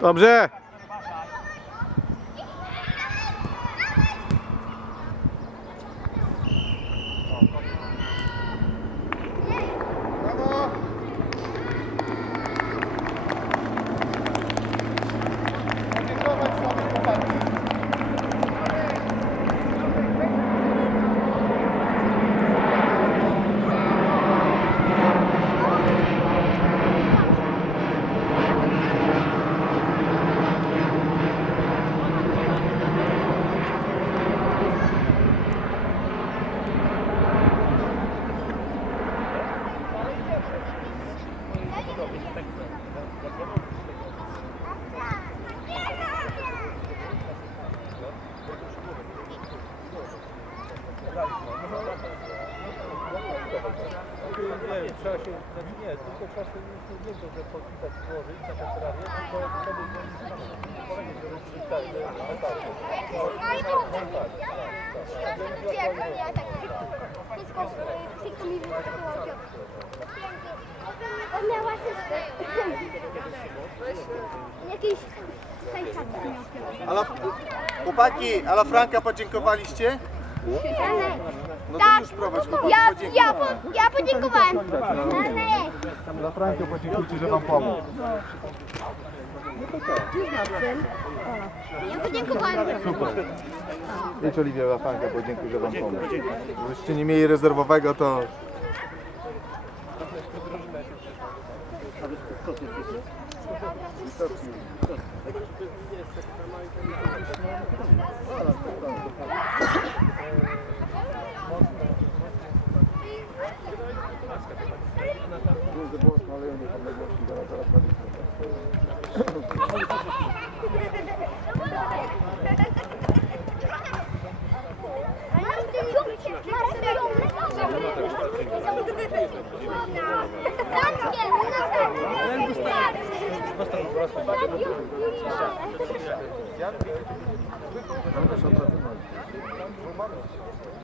Dobrze. Nie, trzeba się, znaczy nie, tylko trzeba się nie tylko, że podpisać złożyć na temporarię, tylko wtedy nie powiedzieć, że jest tak, że jest tak. On miał asystę. Jakiś sejczak miał Ale chłopaki, ale Franka podziękowaliście? No to Tak. już prowadź chłopaki, Ja, podziękuj. ja, po, ja podziękowałem. Ale Dla Franka podziękujcie, że wam pomógł. ja podziękowałem. Idź Oliwia dla Franka, podziękuj, że wam pomógł. Gdybyście nie mieli rezerwowego, to... Burada borç malı yönü kabul ediyorsun. Yani bir...